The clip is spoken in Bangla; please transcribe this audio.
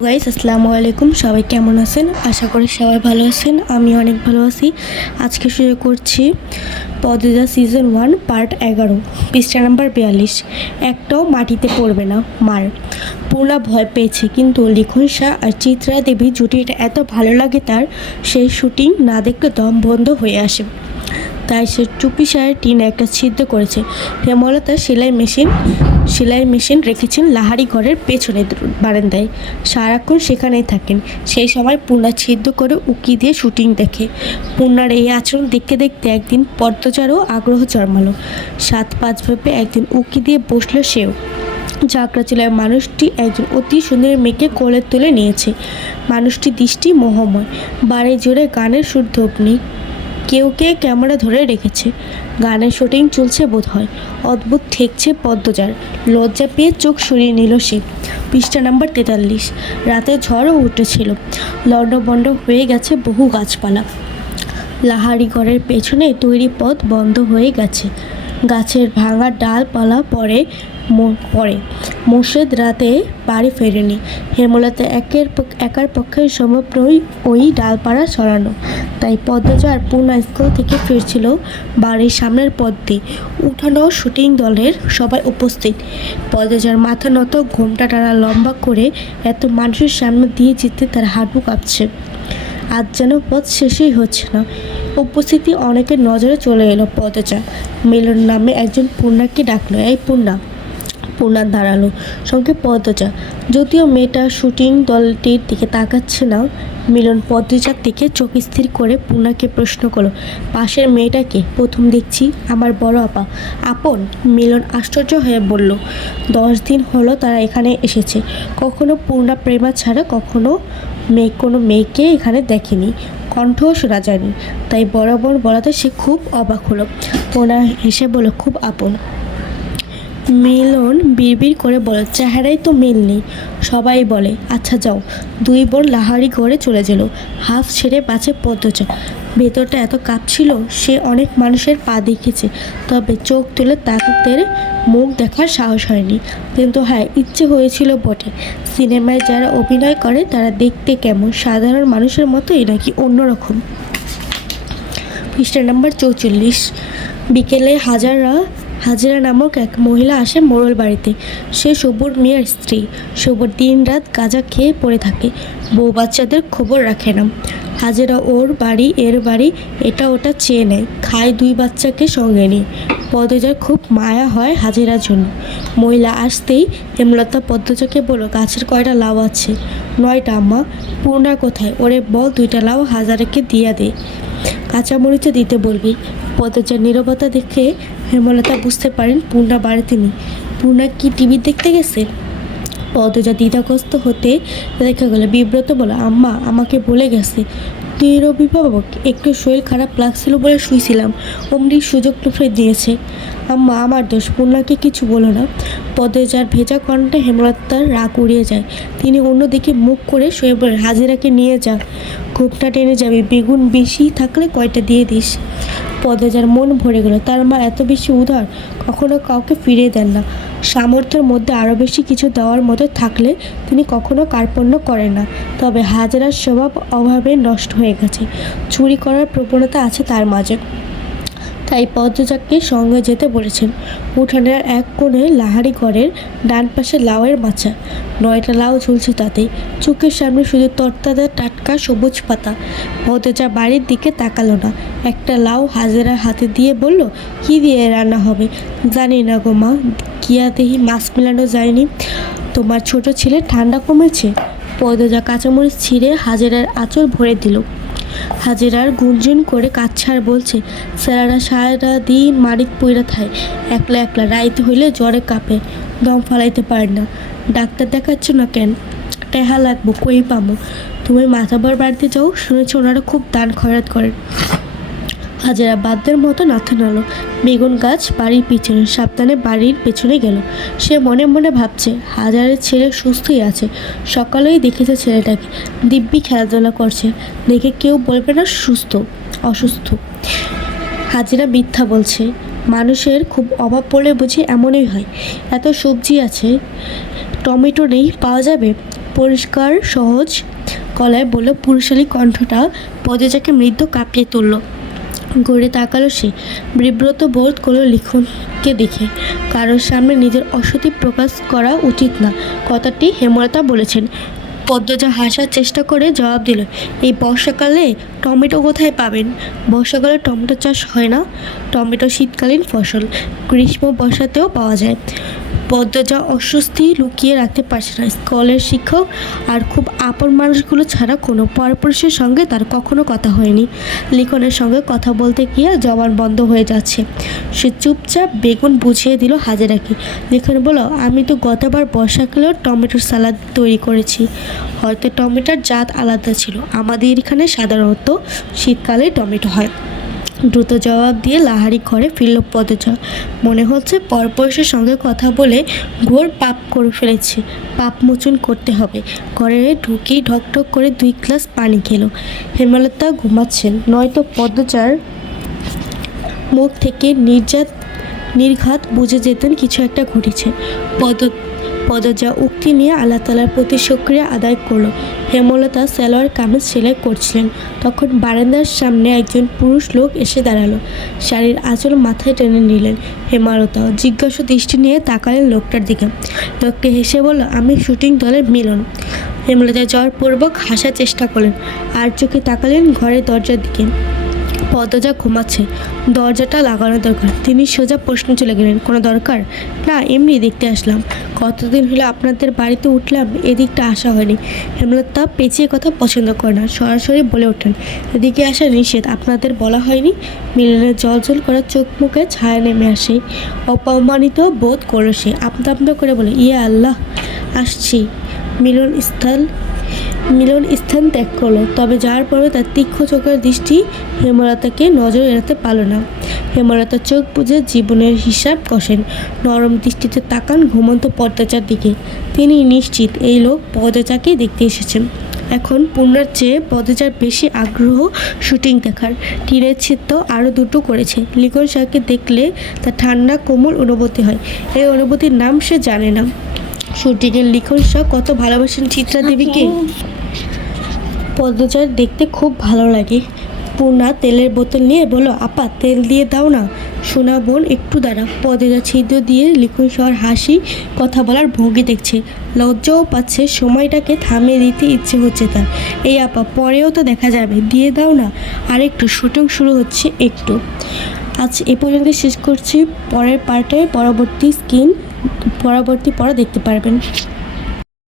গাইস আসসালামু আলাইকুম। সবাই কেমন আছেন? আশা করি সবাই ভালো আছেন। আমি অনেক ভালো আছি। আজকে শুরু করছি পদ্মজা সিজন 1 পার্ট 11, পৃষ্ঠা নাম্বার 42। একটাও মাটিতে পড়বে না মার। পূর্ণা ভয় পেয়েছে, কিন্তু লিখন শাহ আর চিত্রা দেবী জুটিটা এত ভালো লাগে তার, সেই শুটিং না দেখলে দম বন্ধ হয়ে আসে। তাই সে চুপিসারে টিনে একটা ছিদ্র করেছে। হেমলতা সেলাই মেশিন রেখেছেন লাহারি ঘরের পেছনে বারান্দায়। সারাক্ষণ সেখানেই থাকেন। সেই সময় পূর্ণা ছিদ্র করে উকি দিয়ে শুটিং দেখে। পূর্ণার এই আচরণ দেখতে দেখতে একদিন পদ্মজারও আগ্রহ জন্মালো। 7-5 ভেবে একদিন উকি দিয়ে বসলো সেও। ঝাঁকড়া চুলায় মানুষটি একজন অতি সুন্দরী মেয়েকে কোলে তুলে নিয়েছে। মানুষটি দৃষ্টি মোহময়, বাড়ি জুড়ে গানের সুর ধ্বনি। কেউ ক্যামেরা ধরে রেখেছে। গানের শুটিং চলছে বোধ হয়। অদ্ভুত ঠেকছে পদ্মজার। লজ্জা পেয়ে চোখ সরিয়ে নিল সে। পৃষ্ঠা নাম্বার 43। রাতে ঝড়ও উঠেছিল। লণ্ডভণ্ড হয়ে গেছে বহু গাছপালা। লাহারি ঘরের পেছনে তৈরি পথ বন্ধ হয়ে গেছে। গাছের ভাঙা ডালপালা পড়ে। মোর্শেদ রাতে বাড়ি ফেরেনি। হেমলতা একার পক্ষে সম্ভব নয় ওই ডালপালা সরানো। তাই পদ্মজা আর পূর্ণা স্কুল থেকে ফিরছিল বাড়ির সামনের পথ দিয়ে। উঠানো শুটিং দলের সবাই উপস্থিত। পদ্মজার মাথা নত, ঘোমটা টানা লম্বা করে। এত মানুষের সামনে দিয়ে যেতে তার হাঁটু কাঁপছে। আজ যেন পথ শেষই হচ্ছে না। উপস্থিতি অনেকের নজরে চলে এলো পদ্মজা। মিলন নামে একজন পূর্ণাকে ডাকলো, এই পূর্ণা। পূর্ণা দাঁড়ালো, সঙ্গে পদ্মজা। যদিও মেয়েটা শুটিং দলটির দিকে তাকাচ্ছে না। মিলন পদ্মজার দিকে চোখ স্থির করে পূর্ণাকে প্রশ্ন করলো, পাশের মেয়েটাকে প্রথম দেখছি, আমার বড় আপা। আপন? মিলন আশ্চর্য হয়ে বলল, 10 দিন হলো তারা এখানে এসেছে। কখনো পূর্ণা প্রেমা ছাড়া কোনো মেয়েকে এখানে দেখেনি, কণ্ঠও শোনা যায়নি। তাই বরাবর বলাতে সে খুব অবাক হলো। পূর্ণা হেসে বলল, খুব আপন। মিলন বিড়বিড় করে বলে, চেহারাই তো মিল নেই। সবাই বলে, আচ্ছা যাও। 2 বোন লাহারি ঘরে চলে গেল। হাফ ছেড়ে বাঁচে পদ্মজা। ভেতরটা এত কাঁপছিল, সে অনেক মানুষের পা দেখেছে, তবে চোখ তুলে তাদের মুখ দেখার সাহস হয়নি। কিন্তু হ্যাঁ, ইচ্ছে হয়েছিল বটে। সিনেমায় যারা অভিনয় করে তারা দেখতে কেমন, সাধারণ মানুষের মতোই নাকি অন্যরকম? পৃষ্ঠা নাম্বার 44। বিকেলে হাজেরা নামক এক মহিলা আসে মোড়ল বাড়িতে। সে শুভর মেয়ের স্ত্রী। শুভর দিন-রাত গাঁজা খেয়ে পড়ে থাকে, বউ বাচ্চাদের খবর রাখে না। হাজেরা ওর বাড়ি এর বাড়ি এটা ওটা চেয়ে নেয়, খায় 2 বাচ্চাকে সঙ্গে নিয়ে। পদ্মজার খুব মায়া হয় হাজেরার জন্য। মহিলা আসতেই হেমলতা পদ্মজাকে বলল, গাছের কয়টা লাউ আছে? 9টা আম্মা। পূর্ণা কোথায়? ওরে বল 2টা লাউ হাজারাকে দিয়া দে। কাঁচামরিচও দিতে বলবি। পদ্মজার নীরবতা দেখে হেমলতা বুঝতে পারেন পূর্ণা বাড়িতে নেই। পূর্ণা কি টিভি দেখতে গেছে? পদ্মজা দ্বিধাগ্রস্ত হতে দেখা গেল। বিব্রত বলে, আম্মা আমাকে বলে গেছে তুই এর অভিভাবক। একটু শরীর খারাপ লাগছিল বলে শুয়েছিলাম, অমনি সুযোগ লুফে দিয়েছে। আম্মা আমার দোষ, পূর্ণাকে কিছু বলো না। পদ্মজার ভেজা কণ্ঠে হেমলতার রাগ উড়িয়ে যায়। তিনি অন্যদিকে মুখ করে শুয়ে বলেন, হাজিরাকে নিয়ে যা, ঘুমটা টেনে যাবে। বেগুন বেশি থাকলে কয়টা দিয়ে দিস। পদ্মজার মন ভরে গেল। তার মা এত বেশি উদার, কখনো কাউকে ফিরিয়ে দেন না। সামর্থ্যের মধ্যে আরও বেশি কিছু দেওয়ার মতো থাকলে তিনি কখনো কার্পণ্য করেন না। তবে হাজেরার স্বভাব অভাবে নষ্ট হয়ে গেছে। চুরি করার প্রবণতা আছে তার মাঝে। তাই পদ্মজাকে সঙ্গে যেতে বলেছেন। উঠানের এক কোণে লাহারি ঘরের ডান পাশে লাউয়ের মাচা। 9টা লাউ ঝুলছে তাতে। চোখের সামনে শুধু তরতাজা টাটকা সবুজ পাতা। পদ্মজা বাড়ির দিকে তাকালো না। একটা লাউ হাজেরার হাতে দিয়ে বলল, কি দিয়ে রান্না হবে? জানি না গো মা, কিয়া দেহি মাছ মেলানো যায়নি। তোমার ছোট ছেলে ঠান্ডা কমেছে? পদ্মজা কাঁচামরিচ ছিঁড়ে হাজেরার আঁচল ভরে দিল। হাজেরার গুনগুন করে কাঁদছে আর বলছে, স্যারেরা সারা দিন মারিক পইরা থায়, একলা একলা রাইতে হইলে জ্বরে কাঁপে, দম ফালাইতে পারে না। ডাক্তার দেখাচ্ছ না কেন? টেহা লাগবো, কই পামো? তুমি মাথাবার বাড়িতে যাও, শুনেছি ওনারা খুব দান খয়রাত করেন। হাজেরা বাদ্যের মতো মাথা নাড়ল। বেগুন গাছ বাড়ির পিছনে, সাবধানে বাড়ির পেছনে গেল। সে মনে মনে ভাবছে, হাজারের ছেলে সুস্থই আছে। সকালেই দেখেছে ছেলেটাকে দিব্যি খেলাধুলা করছে, দেখে কেউ বলবে না অসুস্থ। হাজেরা মিথ্যা বলছে। মানুষের খুব অভাব পড়লে বুঝি এমনই হয়। এত সবজি আছে, টমেটো নেই, পাওয়া যাবে? পরিষ্কার সহজ গলায় বলল, পুরুষালী কণ্ঠটা পদজাকে মৃদু কাঁপিয়ে তুলল। ঘুরে তাকালো সে, বিব্রত বোধ করলো লিখনকে দেখে। কারোর সামনে নিজের অসতী প্রকাশ করা উচিত না, কথাটি হেমলতা বলেছেন। পদ্মজা হাসার চেষ্টা করে জবাব দিল, এই বর্ষাকালে টমেটো কোথায় পাবেন? বর্ষাকালে টমেটো চাষ হয় না। টমেটো শীতকালীন ফসল, গ্রীষ্ম বর্ষাতেও পাওয়া যায়। পদ্মজা অস্বস্তি লুকিয়ে রাখতে পারছে না। স্কুলের শিক্ষক আর খুব আপন মানুষগুলো ছাড়া কোনো পরপুরুষের সঙ্গে তার কখনো কথা হয়নি। লিখনের সঙ্গে কথা বলতে গিয়ে জবান বন্ধ হয়ে যাচ্ছে। সে চুপচাপ বেগুন বুঝিয়ে দিল হাজেরাকে। লিখন বলল, আমি তো গতবার বর্ষাকালেও টমেটোর সালাদ তৈরি করেছি। হয়তো টমেটোর জাত আলাদা ছিল, আমাদের এখানে সাধারণত শীতকালে টমেটো হয়। দ্রুত জবাব দিয়ে লাহারি ঘরে ফিরল পদজা। মনে হচ্ছে পরপুরুষের সঙ্গে কথা বলে ঘোর পাপ করে ফেলেছে, পাপ মোচন করতে হবে। ঘরে ঢুকেই ঢকঢক করে 2 গ্লাস পানি খেলো। হেমলতা ঘুমাচ্ছেন, নয়তো পদজার মুখ থেকে নির্ঘাত বুঝে যেতেন কিছু একটা ঘটেছে। পদজা উক্তি নিয়ে আল্লাহ তাআলার প্রতি শুকরিয়া আদায় করলো। হেমলতা সালোয়ার কামিজ সেলাই করছিলেন, তখন বারান্দার সামনে একজন পুরুষ লোক এসে দাঁড়ালো। শাড়ির আঁচল মাথায় টেনে নিলেন। হেমলতা জিজ্ঞাসা দৃষ্টি নিয়ে তাকালেন লোকটার দিকে। লোকটি হেসে বলল, আমি শুটিং দলের মিলন। হেমলতা জোরপূর্বক হাসার চেষ্টা করলেন, আর চোখে তাকালেন ঘরের দরজার দিকে। পদজা ঘুমাচ্ছে, দরজাটা লাগানো দরকার। তিনি সোজা প্রশ্ন চলে গেলেন, কোনো দরকার? না, এমনি দেখতে আসলাম। কতদিন হলো আপনাদের বাড়িতে উঠলাম, এদিকটা আসা হয়নি। হেমলতা পেঁচিয়ে কথা পছন্দ করে না, সরাসরি বলে ওঠেন, এদিকে আসা নিষেধ, আপনাদের বলা হয়নি? মিলনের জলজল করা চোখ মুখে ছায়া নেমে আসে। অপমানিত বোধ করল সে, আপনা আপনা করে বলে, ইয়ে আল্লাহ, আসছি। মিলন স্থান ত্যাগ করলো, তবে যার পরে তার তীক্ষ্ণ চোখের দৃষ্টি হেমলতাকে নজর এড়াতে পারল না। হেমলতা চোখ বুজে জীবনের হিসাব কষেন, নরম দৃষ্টিতে তাকান ঘুমন্ত পদ্মজার দিকে। তিনি নিশ্চিত এই লোক পদ্মজাকে দেখতে এসেছেন। এখন পূর্ণার চেয়ে পদ্মজার বেশি আগ্রহ শুটিং দেখার। তীরের ছিদ্র আরও দুটো করেছে। লিখন শাহকে দেখলে তার ঠান্ডা কোমল অনুভূতি হয়। এই অনুভূতির নাম সে জানে না। শুটিংয়ের লিখন শাহ কত ভালোবাসেন চিত্রা দেবীকে। পদ্মজার দেখতে খুব ভালো লাগে। পূর্ণা তেলের বোতল নিয়ে বলল, আপা তেল দিয়ে দাও না। সোনা বোন একটু দাঁড়া। পদ্মজা ছিদ্র দিয়ে লিখন শাহর হাসি, কথা বলার ভঙ্গি দেখছে, লজ্জাও পাচ্ছে। সময়টাকে থামিয়ে দিতে ইচ্ছে হচ্ছে তার। এই আপা, পরেও তো দেখা যাবে, দিয়ে দাও না। আর একটু, শুটিং শুরু হচ্ছে একটু। আজ এ পর্যন্ত শেষ করছি। পরের পার্টে পরবর্তী পড়া দেখতে পারবেন।